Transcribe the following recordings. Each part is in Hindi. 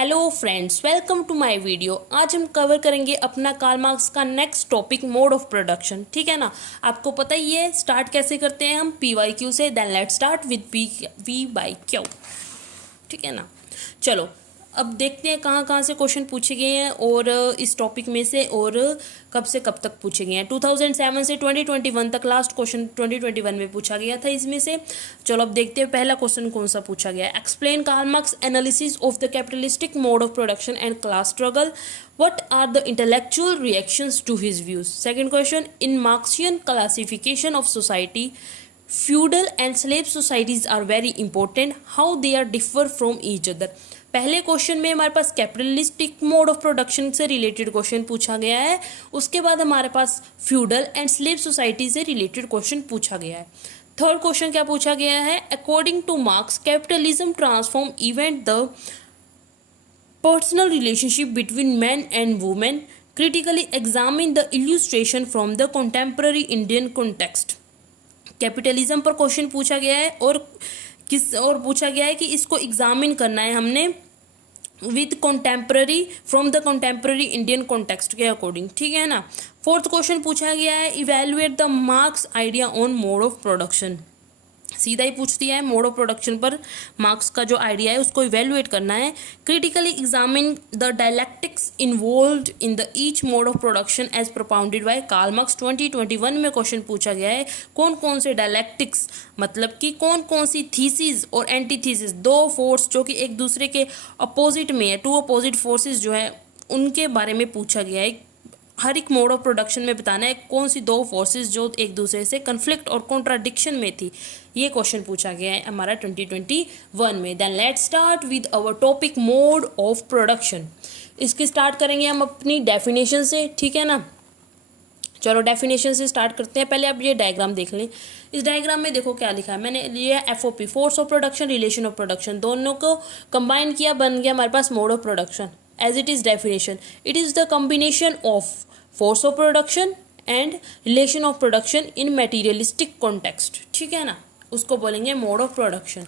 Hello friends, welcome to my video. आज हम कवर करेंगे अपना कार्ल मार्क्स का next topic, mode of production. ठीक है ना। आपको पता ही है स्टार्ट कैसे करते हैं हम, पी वाई क्यू से। Then let's start with P Y Q. ठीक है ना। चलो अब देखते हैं कहाँ कहाँ से क्वेश्चन पूछे गए हैं और इस टॉपिक में से, और कब से कब तक पूछे गए हैं। 2007 से 2021 तक लास्ट क्वेश्चन 2021 में पूछा गया था इसमें से। चलो अब देखते हैं पहला क्वेश्चन कौन सा पूछा गया है। Explain Karl Marx analysis of the capitalistic mode of production and class struggle, what are the intellectual reactions to his views. Second question, in Marxian classification of society, feudal and slave societies are very important, how they are differ from each other। पहले क्वेश्चन में हमारे पास कैपिटलिस्टिक मोड ऑफ प्रोडक्शन से रिलेटेड क्वेश्चन पूछा गया है। उसके बाद हमारे पास फ्यूडल एंड स्लेव सोसाइटी से रिलेटेड क्वेश्चन पूछा गया है। थर्ड क्वेश्चन क्या पूछा गया है, according to Marx capitalism transform even the personal relationship between man and women, critically examine the illustration from the contemporary Indian context. Capitalism पर क्वेश्चन पूछा गया है और पूछा गया है कि इसको एग्जामिन करना है हमने with contemporary, from the contemporary Indian context के अकॉर्डिंग। ठीक है ना। फोर्थ क्वेश्चन पूछा गया है, evaluate the Marx idea on mode of production. सीधा ही पूछ दिया है, मोड ऑफ प्रोडक्शन पर मार्क्स का जो आइडिया है उसको इवेल्युएट करना है। Critically examine the dialectics involved in the each mode of production as propounded by Karl Marx. 2021 में क्वेश्चन पूछा गया है, कौन कौन से डायलैक्टिक्स, मतलब कि कौन कौन सी थीसिस और एंटीथीसिस, दो फोर्स जो कि एक दूसरे के अपोजिट में है, टू अपोजिट फोर्सेस जो है उनके बारे में पूछा गया है। हर एक मोड ऑफ प्रोडक्शन में बताना है कौन सी दो फोर्सेस जो एक दूसरे से कन्फ्लिक्ट और कॉन्ट्राडिक्शन में थी। ये क्वेश्चन पूछा गया है हमारा 2021 में। Then let's start with our topic mode of production. इसकी स्टार्ट करेंगे हम अपनी डेफिनेशन से। ठीक है ना। चलो डेफिनेशन से स्टार्ट करते हैं। पहले आप ये डायग्राम देख लें। इस डायग्राम में देखो क्या लिखा है, मैंने लिया FOP, force of production, relation of production, दोनों को कंबाइन किया, बन गया हमारे पास mode of production. As it is definition, it is the combination of force of production and relation of production in materialistic context. ठीक है ना, उसको बोलेंगे मोड ऑफ प्रोडक्शन।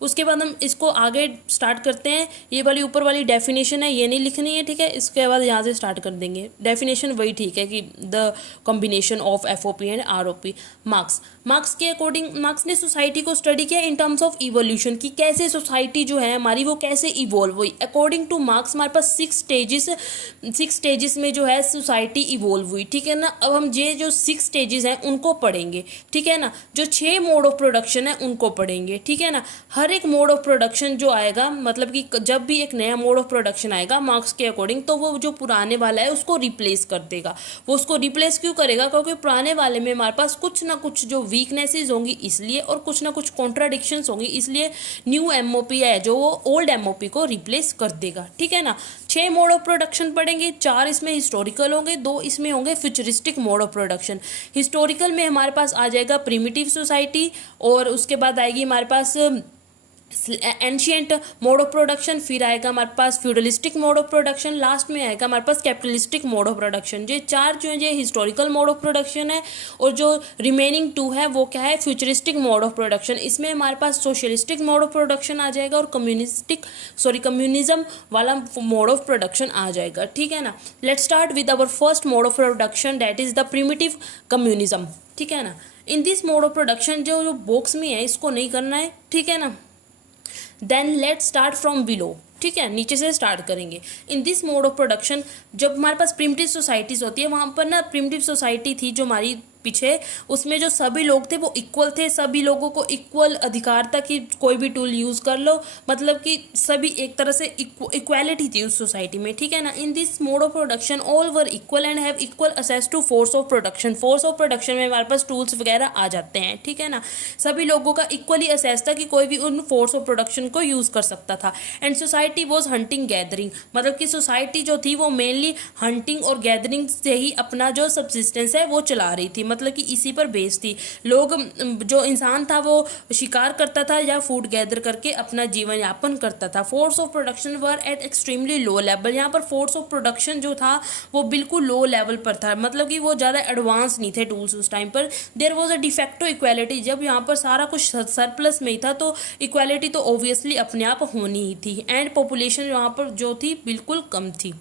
उसके बाद हम इसको आगे स्टार्ट करते हैं। ये वाली ऊपर वाली डेफिनेशन है, ये नहीं लिखनी है। ठीक है, इसके बाद यहाँ से स्टार्ट कर देंगे। डेफिनेशन वही ठीक है कि the combination of FOP and ROP। Marks के अकॉर्डिंग, मार्क्स ने सोसाइटी को स्टडी किया इन टर्म्स ऑफ इवोल्यूशन, कि कैसे सोसाइटी जो है हमारी वो कैसे इवॉल्व हुई। अकॉर्डिंग टू मार्क्स हमारे पास 6 स्टेजेस में जो है सोसाइटी इवॉल्व हुई। ठीक है ना। अब हम ये जो 6 स्टेजेस हैं उनको पढ़ेंगे। ठीक है ना। जो 6 मोड ऑफ प्रोडक्शन है उनको पढ़ेंगे। ठीक है ना। हर एक मोड ऑफ प्रोडक्शन जो आएगा, मतलब कि जब भी एक नया मोड ऑफ प्रोडक्शन आएगा मार्क्स के अकॉर्डिंग, तो वो जो पुराने वाला है उसको रिप्लेस कर देगा। वो उसको रिप्लेस क्यों करेगा, क्योंकि पुराने वाले में हमारे पास कुछ ना कुछ जो वीकनेसेस होंगी इसलिए, और कुछ ना कुछ कॉन्ट्राडिक्शंस होंगी इसलिए न्यू MOP है जो वो ओल्ड MOP को रिप्लेस कर देगा। ठीक है ना। 6 मोड ऑफ प्रोडक्शन पढ़ेंगे, 4 इसमें हिस्टोरिकल होंगे, 2 इसमें होंगे futuristic mode of production. Historical में हमारे पास आ जाएगा प्रिमिटिव सोसाइटी, और उसके बाद आएगी हमारे पास एंशियंट मोड ऑफ प्रोडक्शन, फिर आएगा हमारे पास feudalistic mode of production, last में आएगा हमारे पास कैपिटलिस्टिक मोड ऑफ प्रोडक्शन। ये 4 जो है ये हिस्टोरिकल मोड ऑफ प्रोडक्शन है, और जो रिमेनिंग 2 है वो क्या है, फ्यूचरिस्टिक मोड ऑफ प्रोडक्शन। इसमें हमारे पास सोशलिस्टिक मोड ऑफ प्रोडक्शन आ जाएगा और कम्युनिज्म वाला मोड ऑफ प्रोडक्शन आ जाएगा। ठीक है ना। Let's start with our first mode of production, that is the primitive communism. ठीक है ना। In this mode of production जो बॉक्स में है इसको नहीं करना है। ठीक है ना। Then let start from below. ठीक है, नीचे से स्टार्ट करेंगे। In this mode of production, जब हमारे पास प्रिमिटिव सोसाइटीज़ होती है, वहाँ पर ना प्रिमिटिव सोसाइटी थी जो हमारी पीछे, उसमें जो सभी लोग थे वो इक्वल थे, सभी लोगों को इक्वल अधिकार था कि कोई भी टूल यूज़ कर लो, मतलब कि सभी एक तरह से इक्वालिटी थी उस सोसाइटी में। ठीक है ना। In this mode of production all were equal and have equal access to force of production. Force of production में हमारे पास टूल्स वगैरह आ जाते हैं। ठीक है ना। सभी लोगों का इक्वली असेस था कि कोई भी उन फोर्स ऑफ प्रोडक्शन को यूज़ कर सकता था। And society was hunting gathering, मतलब कि सोसाइटी जो थी वो मेनली हंटिंग और गैदरिंग से ही अपना जो सब्सिस्टेंस है वो चला रही थी। मतलब कि इसी पर बेस्ड थी। लोग जो इंसान था वो शिकार करता था या फूड गैदर करके अपना जीवन यापन करता था। Force of production were at extremely low level, यहाँ पर फोर्स ऑफ प्रोडक्शन जो था वो बिल्कुल लो लेवल पर था, मतलब कि वो ज़्यादा एडवांस नहीं थे टूल्स उस टाइम पर। There was a de facto equality, जब यहाँ पर सारा कुछ सरप्लस में ही था तो इक्वालिटी तो ऑब्वियसली अपने आप होनी ही थी। एंड पॉपुलेशन यहाँ पर जो थी बिल्कुल कम थी।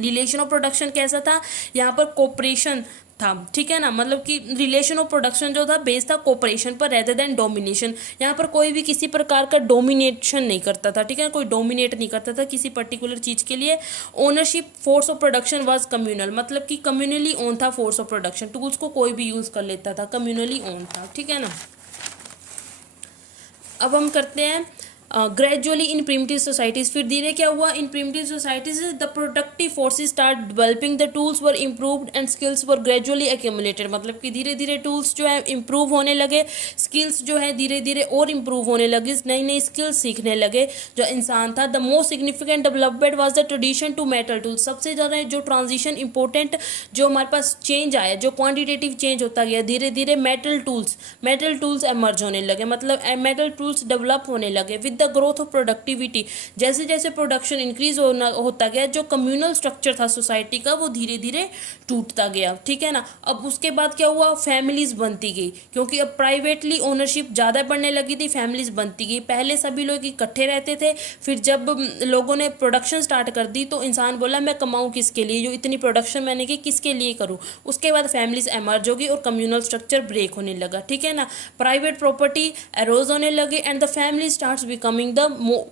रिलेशन ऑफ प्रोडक्शन कैसा था, यहाँ पर कोऑपरेशन था, ठीक है ना, मतलब कि रिलेशन ऑफ प्रोडक्शन जो था बेस्ड था कोऑपरेशन पर रेदर देन डोमिनेशन। यहाँ पर कोई भी किसी प्रकार का डोमिनेशन नहीं करता था, ठीक है, कोई डोमिनेट नहीं करता था किसी पर्टिकुलर चीज़ के लिए। Ownership force of production was communal, मतलब कि कम्युनली ओन था फोर्स ऑफ प्रोडक्शन, टूल्स को कोई भी यूज़ कर लेता था, कम्युनली ओन था, ठीक है ना। अब हम करते हैं ग्रेजुअली इन प्रिमिटिव सोसाइटीज़। फिर धीरे क्या हुआ, in primitive societies the productive forces start developing, the tools were improved and skills were gradually accumulated, मतलब कि धीरे धीरे टूल्स जो है इम्प्रूव होने लगे, स्किल्स जो है धीरे धीरे और इम्प्रूव होने लगी, नई नई स्किल्स सीखने लगे जो इंसान था। The most significant development was the tradition to metal tools, सबसे ज़्यादा जो ट्रांजिशन इंपॉर्टेंट जो हमारे पास चेंज आया, जो क्वान्टिटेटिव चेंज होता गया धीरे धीरे, मेटल टूल्स एमर्ज होने लगे, मतलब मेटल टूल्स डेवलप होने लगे। With the growth of productivity, जैसे जैसे प्रोडक्शन इंक्रीज होता गया, जो कम्युनल स्ट्रक्चर था सोसाइटी का वो धीरे धीरे टूटता गया, ठीक है ना। अब उसके बाद क्या हुआ, फैमिलीज बनती गई, क्योंकि अब प्राइवेटली ओनरशिप ज़्यादा बढ़ने लगी थी, फैमिलीज बनती गई। पहले सभी लोग इकट्ठे रहते थे, फिर जब लोगों ने प्रोडक्शन स्टार्ट कर दी तो इंसान बोला मैं कमाऊँ किसके लिए, जो इतनी प्रोडक्शन मैंने की किसके लिए करूँ। उसके बाद फैमिलीज एमर्ज होगी और कम्युनल स्ट्रक्चर ब्रेक होने लगा, ठीक है ना। प्राइवेट प्रॉपर्टी एरोज होने लगे and the family starts becoming the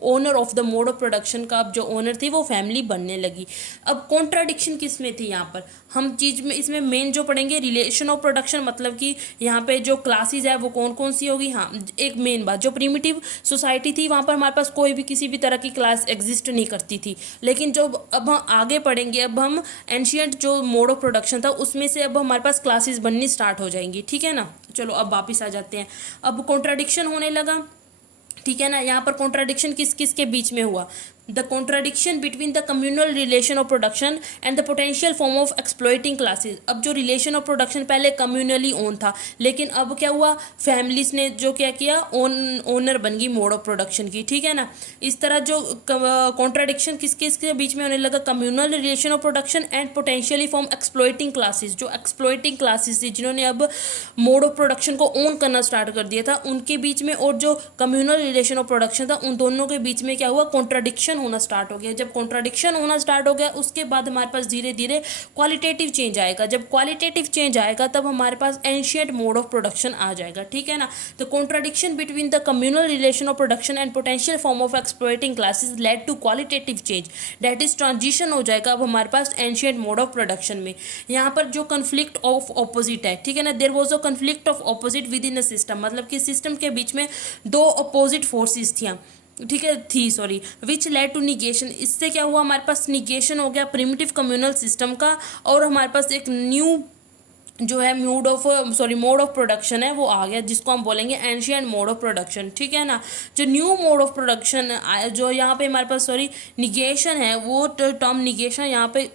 owner of the mode of production का अब जो ओनर थी वो फैमिली बनने लगी। अब कॉन्ट्राडिक्शन किस में थी, यहाँ पर हम चीज़ में इसमें मेन जो पढ़ेंगे रिलेशन ऑफ प्रोडक्शन, मतलब कि यहाँ पे जो क्लासेस है वो कौन कौन सी होगी। हाँ, एक मेन बात, जो प्रिमिटिव सोसाइटी थी वहाँ पर हमारे पास कोई भी किसी भी तरह की क्लास एग्जिस्ट नहीं करती थी, लेकिन जो अब हम आगे पढ़ेंगे, अब हम एंशियंट जो मोड ऑफ प्रोडक्शन था उसमें से अब हमारे पास क्लासेस बननी स्टार्ट हो जाएंगी, ठीक है ना। चलो अब वापिस आ जाते हैं। अब कॉन्ट्राडिक्शन होने लगा, ठीक है ना। यहाँ पर कॉन्ट्राडिक्शन किस किस के बीच में हुआ, the contradiction between the communal relation of production and the potential form of exploiting classes. अब जो रिलेशन ऑफ प्रोडक्शन पहले कम्युनली ओन था, लेकिन अब क्या हुआ, फैमिलीज ने जो क्या किया, ओनर बन गई मोड ऑफ प्रोडक्शन की, ठीक है ना। इस तरह जो कॉन्ट्राडिक्शन किस किस के बीच में होने लगा, communal relation of production and potentially form exploiting classes. जो एक्सप्लॉइटिंग क्लासेस थी जिन्होंने अब मोड ऑफ प्रोडक्शन को ओन करना स्टार्ट कर दिया था उनके बीच में, और जो कम्युनल रिलेशन ऑफ प्रोडक्शन था उन दोनों के बीच में क्या हुआ, कॉन्ट्राडिक्शन होना स्टार्ट हो गया। जब कॉन्ट्राडिक्शन होना स्टार्ट हो गया उसके बाद हमारे पास धीरे धीरे क्वालिटेटिव चेंज आएगा। जब क्वालिटेटिव चेंज आएगा तब हमारे पास एंशिएंट मोड ऑफ प्रोडक्शन आ जाएगा, ठीक है ना। The contradiction between the communal relation of production and potential form of exploiting classes led to qualitative change, that is transition हो जाएगा अब हमारे पास एंशिएंट मोड ऑफ प्रोडक्शन में। यहाँ पर जो कन्फ्लिक्ट ऑफ ऑपोजिट है, ठीक है ना, there was a conflict of opposite within a system, मतलब कि सिस्टम के बीच में दो अपोजिट फोर्सेस थी, ठीक है, sorry, which led to negation. इससे क्या हुआ, हमारे पास निगेशन हो गया प्रिमिटिव कम्युनल सिस्टम का, और हमारे पास एक न्यू जो है मोड ऑफ प्रोडक्शन है वो आ गया, जिसको हम बोलेंगे एंशिएंट मोड ऑफ प्रोडक्शन, ठीक है ना। जो न्यू मोड ऑफ प्रोडक्शन जो यहाँ पे हमारे पास निगेशन है, वो टर्म निगेशन यहाँ पे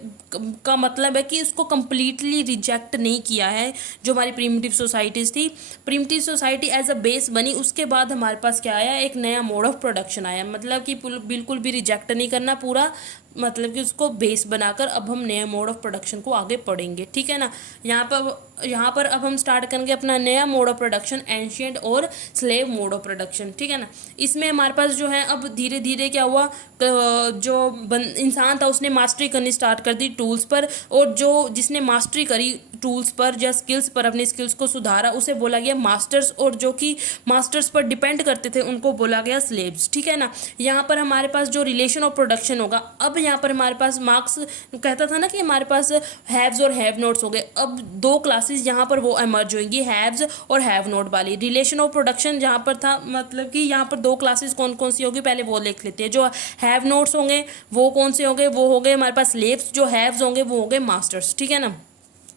का मतलब है कि इसको कम्प्लीटली रिजेक्ट नहीं किया है। जो हमारी प्रिमिटिव सोसाइटीज़ थी, primitive society as a base बनी, उसके बाद हमारे पास क्या आया, एक नया मोड ऑफ प्रोडक्शन आया, मतलब कि बिल्कुल भी रिजेक्ट नहीं करना पूरा, मतलब कि उसको बेस बनाकर अब हम नया मोड ऑफ प्रोडक्शन को आगे पढ़ेंगे, ठीक है ना। यहाँ पर अब हम स्टार्ट करेंगे अपना नया मोड ऑफ प्रोडक्शन, एंशिएंट और स्लेव मोड ऑफ प्रोडक्शन, ठीक है ना। इसमें हमारे पास जो है अब धीरे धीरे क्या हुआ, जो इंसान था उसने मास्टरी करनी स्टार्ट कर दी टूल्स पर, और जो जिसने मास्टरी करी टूल्स पर या स्किल्स पर, अपनी स्किल्स को सुधारा, उसे बोला गया मास्टर्स, और जो कि मास्टर्स पर डिपेंड करते थे उनको बोला गया स्लेव्स, ठीक है ना। यहाँ पर हमारे पास जो रिलेशन ऑफ प्रोडक्शन होगा, अब यहाँ पर हमारे पास मार्क्स कहता था ना कि हमारे पास हैव्स और हैव नोट्स हो गए, अब दो क्लासेस यहाँ पर वो एमर्ज होंगी, हैव्स और हैव नोट वाली। रिलेशन ऑफ प्रोडक्शन जहाँ पर था, मतलब कि यहाँ पर दो क्लासेस कौन कौन सी होगी पहले वो लिख लेते हैं। जो हैव नोट्स होंगे वो कौन से होंगे, वो हो गए हमारे पास स्लेव्स, जो हैव्स होंगे वो हो गए मास्टर्स, ठीक है ना।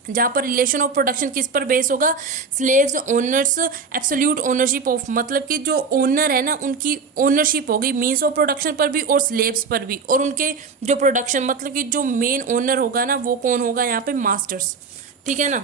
जहाँ पर रिलेशन ऑफ प्रोडक्शन किस पर बेस होगा, slaves owners absolute ownership of, मतलब कि जो ओनर है ना उनकी ओनरशिप होगी मीन्स ऑफ प्रोडक्शन पर भी और स्लेव्स पर भी, और उनके जो प्रोडक्शन मतलब कि जो मेन ओनर होगा ना वो कौन होगा यहाँ पे, मास्टर्स, ठीक है ना।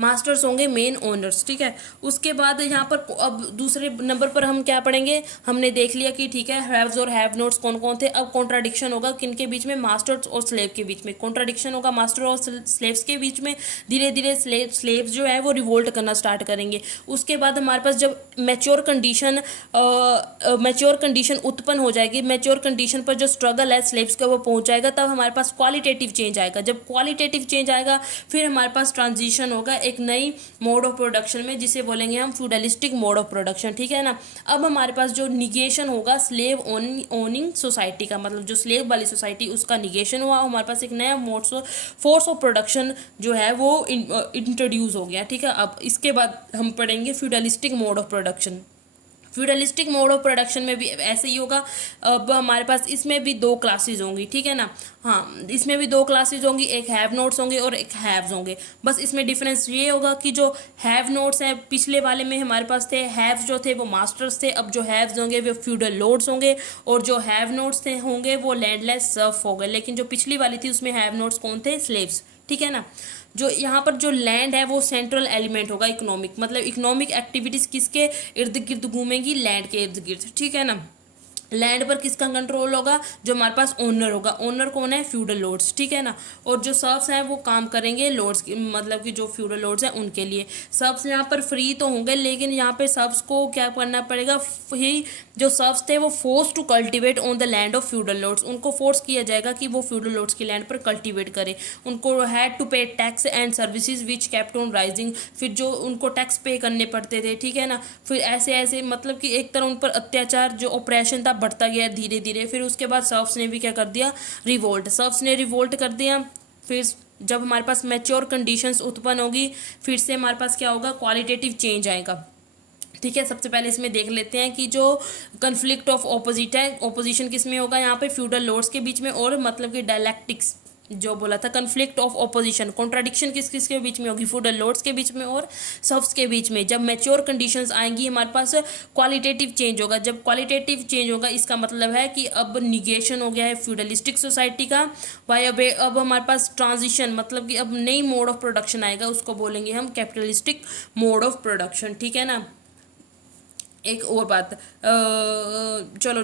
मास्टर्स होंगे मेन ओनर्स, ठीक है। उसके बाद यहाँ पर अब दूसरे नंबर पर हम क्या पढ़ेंगे, हमने देख लिया कि ठीक है हैव्स और हैव नोट्स कौन कौन थे। अब कॉन्ट्राडिक्शन होगा किनके बीच में, मास्टर्स और स्लेव के बीच में कॉन्ट्राडिक्शन होगा, मास्टर और स्लेव्स के बीच में। धीरे धीरे स्लेव्स जो है वो रिवोल्ट करना स्टार्ट करेंगे। उसके बाद हमारे पास जब मैच्योर कंडीशन उत्पन्न हो जाएगी, मैच्योर कंडीशन पर जो स्ट्रगल है स्लेव्स का वो पहुंच जाएगा, तब हमारे पास क्वालिटेटिव चेंज आएगा। जब क्वालिटेटिव चेंज आएगा फिर हमारे पास ट्रांजिशन होगा एक नई मोड ऑफ प्रोडक्शन में, जिसे बोलेंगे हम फ्यूडलिस्टिक मोड ऑफ प्रोडक्शन, ठीक है ना। अब हमारे पास जो निगेशन होगा स्लेव ओनिंग सोसाइटी का, मतलब जो स्लेव वाली सोसाइटी उसका निगेशन हुआ, हमारे पास एक नया फोर्स ऑफ प्रोडक्शन जो है वो इंट्रोड्यूस हो गया, ठीक है। अब इसके बाद हम पढ़ेंगे feudalistic mode of production. Feudalistic mode of production में भी ऐसे ही होगा। अब हमारे पास इसमें भी दो क्लासेस होंगी, ठीक है ना। हाँ, इसमें भी दो क्लासेस होंगी, एक हैव नोट्स होंगे और एक हैव्स होंगे। बस इसमें डिफरेंस ये होगा कि जो हैव नोट्स हैं पिछले वाले में हमारे पास थे, हैव्स जो थे वो मास्टर्स थे। अब जो हैव्स होंगे वो फ्यूडल लॉर्ड्स होंगे और जो हैव नोट्स थे होंगे वो लैंडलेस सर्फ हो गए। लेकिन जो पिछली वाली थी उसमें हैव नोट्स कौन थे, स्लेव्स, ठीक है ना। जो यहाँ पर जो लैंड है वो सेंट्रल एलिमेंट होगा इकोनॉमिक, मतलब इकोनॉमिक एक्टिविटीज किसके इर्द गिर्द घूमेंगी, लैंड के इर्द गिर्द, ठीक है ना। लैंड पर किसका कंट्रोल होगा, जो हमारे पास ओनर होगा। ओनर कौन है, फ्यूडल लॉर्ड्स, ठीक है ना। और जो सर्व्स हैं वो काम करेंगे लॉर्ड्स की, मतलब कि जो फ्यूडल लॉर्ड्स हैं उनके लिए। सर्व्स यहाँ पर फ्री तो होंगे, लेकिन यहाँ पे सर्व्स को क्या करना पड़ेगा, ही जो सर्व्स थे वो force to cultivate on the land of feudal lords, उनको फोर्स किया जाएगा कि वो फ्यूडल लॉर्ड्स की लैंड पर कल्टिवेट करें। उनको had to pay tax and services which kept on rising, फिर जो उनको टैक्स पे करने पड़ते थे, ठीक है ना। फिर ऐसे ऐसे मतलब कि एक तरह उन पर अत्याचार जो ऑपरेशन था बढ़ता गया धीरे धीरे। फिर उसके बाद सर्व्स ने भी क्या कर दिया, रिवोल्ट, सर्व्स ने रिवोल्ट कर दिया। फिर जब हमारे पास मैच्योर कंडीशंस उत्पन्न होगी फिर से हमारे पास क्या होगा, क्वालिटेटिव चेंज आएगा, ठीक है। सबसे पहले इसमें देख लेते हैं कि जो कन्फ्लिक्ट ऑफ ऑपोजिट है, ऑपोजिशन किस में होगा, यहाँ पे फ्यूडल लॉर्ड्स के बीच में, और मतलब कि डायलैक्टिक्स जो बोला था, कन्फ्लिक्ट ऑफ ऑपोजिशन, कॉन्ट्राडिक्शन किस किस के बीच में होगी, फ्यूडल लॉर्ड्स के बीच में और सर्व्स के बीच में। जब मैच्योर कंडीशंस आएंगी हमारे पास क्वालिटेटिव चेंज होगा। जब क्वालिटेटिव चेंज होगा इसका मतलब है कि अब निगेशन हो गया है फ्यूडलिस्टिक सोसाइटी का, भाई अब हमारे पास ट्रांजिशन, मतलब कि अब नई मोड ऑफ प्रोडक्शन आएगा, उसको बोलेंगे हम कैपिटलिस्टिक मोड ऑफ प्रोडक्शन, ठीक है ना। एक और बात, चलो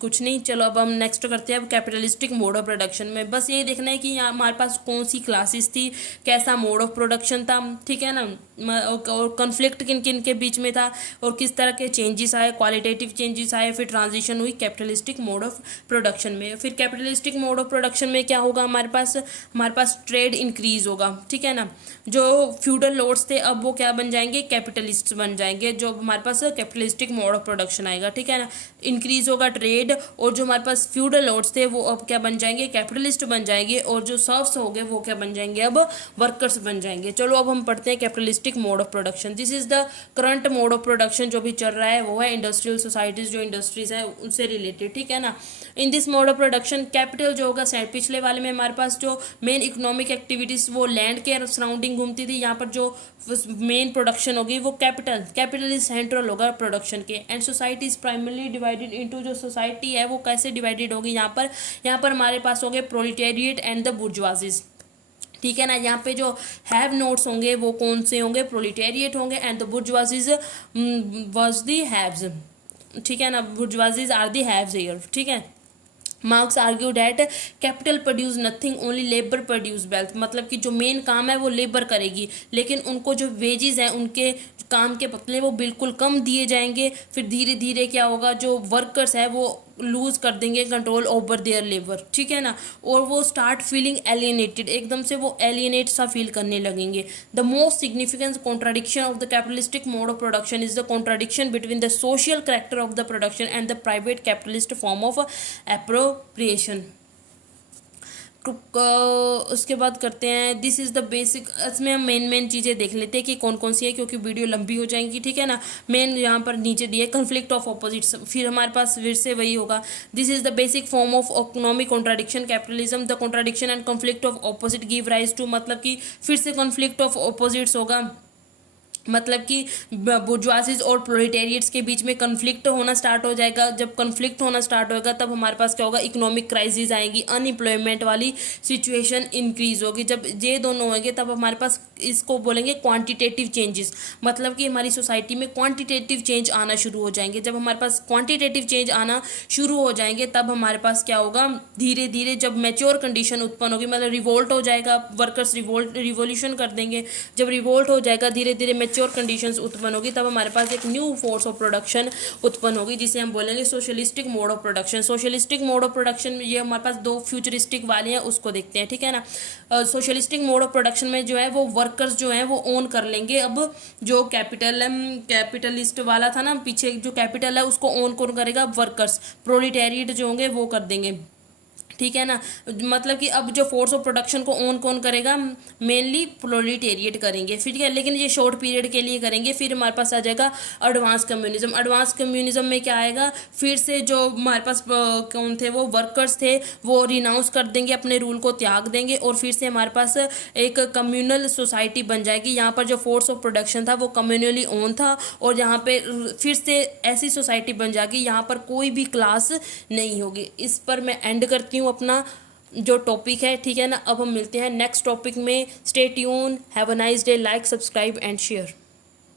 कुछ नहीं, चलो अब हम नेक्स्ट करते हैं अब कैपिटलिस्टिक मोड ऑफ प्रोडक्शन में। बस यही देखना है कि यहाँ हमारे पास कौन सी क्लासेस थी, कैसा मोड ऑफ प्रोडक्शन था, ठीक है ना। और कन्फ्लिक्ट किन किन के बीच में था और किस तरह के चेंजेस आए, क्वालिटेटिव चेंजेस आए, फिर ट्रांजिशन हुई कैपिटलिस्टिक मोड ऑफ प्रोडक्शन में। फिर कैपिटलिस्टिक मोड ऑफ प्रोडक्शन में क्या होगा, हमारे पास ट्रेड इंक्रीज होगा, ठीक है ना। जो फ्यूडल लॉर्ड्स थे अब वो क्या बन जाएंगे, कैपिटलिस्ट बन जाएंगे। जो हमारे पास कैपिटलिस्ट मोड ऑफ प्रोडक्शन आएगा, ठीक है ना। इंक्रीज होगा ट्रेड, और जो हमारे पास फ्यूडल लॉर्ड्स थे वो अब क्या बन जाएंगे, कैपिटलिस्ट बन जाएंगे, और जो सर्व्स हो गए वो क्या बन जाएंगे, अब वर्कर्स बन जाएंगे। चलो अब हम पढ़ते हैं capitalistic mode of production. This is the current mode of production जो भी चल रहा है वो है इंडस्ट्रियल सोसाइटीज, जो इंडस्ट्रीज है उनसे रिलेटेड, ठीक है ना। In this mode of production capital जो होगा, पिछले वाले में हमारे पास जो मेन इकोनॉमिक एक्टिविटीज वो लैंड के सराउंडिंग घूमती थी, यहाँ पर जो मेन प्रोडक्शन होगी वो कैपिटल इज सेंट्रल होगा प्रोडक्शन के। And society is primarily divided into, जो सोसाइटी है वो कैसे डिवाइडेड होगी, यहाँ पर हमारे पास होंगे प्रोलिटेरिएट एंड द बुर्जुआजीज, ठीक है ना। यहाँ पे जो हैव नोट्स होंगे वो कौन से होंगे, प्रोलिटेरिएट होंगे, and the bourgeoisies was the haves, ठीक है ना। Bourgeoisies are the haves here, ठीक है। Marx argue that capital produce nothing, only labour produce wealth, मतलब कि जो मेन काम है वो लेबर करेगी, लेकिन उनको जो वेजेस हैं उनके काम के बदले वो बिल्कुल कम दिए जाएंगे। फिर धीरे धीरे क्या होगा, जो वर्कर्स है वो लूज कर देंगे कंट्रोल ओवर देयर लेबर, ठीक है ना। और वो स्टार्ट फीलिंग एलियनेटेड, एकदम से वो एलियनेट सा फील करने लगेंगे। The most significant contradiction of the capitalistic mode of production is the contradiction between the social character of the production and the private capitalist form of appropriation. उसके बाद करते हैं दिस इज़ द बेसिक, इसमें हम मेन चीज़ें देख लेते हैं कि कौन कौन सी है, क्योंकि वीडियो लंबी हो जाएगी, ठीक है ना। मेन यहाँ पर नीचे दिए कन्फ्लिक्ट ऑफ ऑपोजिट्स, फिर हमारे पास फिर से वही होगा। This is the basic form of economic contradiction capitalism, the contradiction and conflict of opposite give rise to, मतलब कि फिर से कन्फ्लिक्ट ऑफ ऑपोजिट्स होगा। मतलब कि बुर्जुआसीज और प्रोलेटेरिएट्स के बीच में कन्फ्लिक्ट होना स्टार्ट हो जाएगा। जब कन्फ्लिक्ट होना स्टार्ट होगा तब हमारे पास क्या होगा, इकोनॉमिक क्राइसिस आएगी, अनएम्प्लॉयमेंट वाली सिचुएशन इंक्रीज होगी। जब ये दोनों होंगे तब हमारे पास इसको बोलेंगे क्वांटिटेटिव चेंजेस, मतलब कि हमारी सोसाइटी में क्वांटिटेटिव चेंज आना शुरू हो जाएंगे। जब हमारे पास क्वांटिटेटिव चेंज आना शुरू हो जाएंगे तब हमारे पास क्या होगा, धीरे धीरे जब मैच्योर कंडीशन उत्पन्न होगी, मतलब रिवोल्ट हो जाएगा, वर्कर्स रिवोल्यूशन कर देंगे। जब रिवोल्ट हो जाएगा, धीरे धीरे मैच्योर कंडीशंस उत्पन्न होगी, तब हमारे पास एक न्यू फोर्स ऑफ प्रोडक्शन उत्पन्न होगी, जिसे हम बोलेंगे socialistic mode of production. Socialistic mode of production में ये हमारे पास दो फ्यूचरिस्टिक वाले हैं, उसको देखते हैं, ठीक है ना। सोशलिस्टिक मोड ऑफ प्रोडक्शन में जो है वो वर्कर्स जो है वो ओन कर लेंगे। अब जो कैपिटलिस्ट वाला था ना पीछे, जो कैपिटल है उसको ओन कौन करेगा, वर्कर्स। प्रोलिटेरिएट जो होंगे वो कर देंगे, ठीक है ना। मतलब कि अब जो फोर्स ऑफ प्रोडक्शन को ओन कौन करेगा, मेनली प्रोलिटेरिएट करेंगे, ठीक है, लेकिन ये शॉर्ट पीरियड के लिए करेंगे। फिर हमारे पास आ जाएगा एडवांस कम्युनिज्म। एडवांस कम्युनिज्म में क्या आएगा, फिर से जो हमारे पास कौन थे, वो वर्कर्स थे, वो रिनाउंस कर देंगे, अपने रूल को त्याग देंगे, और फिर से हमारे पास एक कम्युनल सोसाइटी बन जाएगी। यहाँ पर जो फोर्स ऑफ प्रोडक्शन था वो कम्युनली ओन था, और यहाँ पे फिर से ऐसी सोसाइटी बन जाएगी यहाँ पर कोई भी क्लास नहीं होगी। इस पर मैं एंड करती हूँ अपना जो टॉपिक है, ठीक है ना। अब हम मिलते हैं नेक्स्ट टॉपिक में। Stay tune, have a nice day, like, subscribe and share.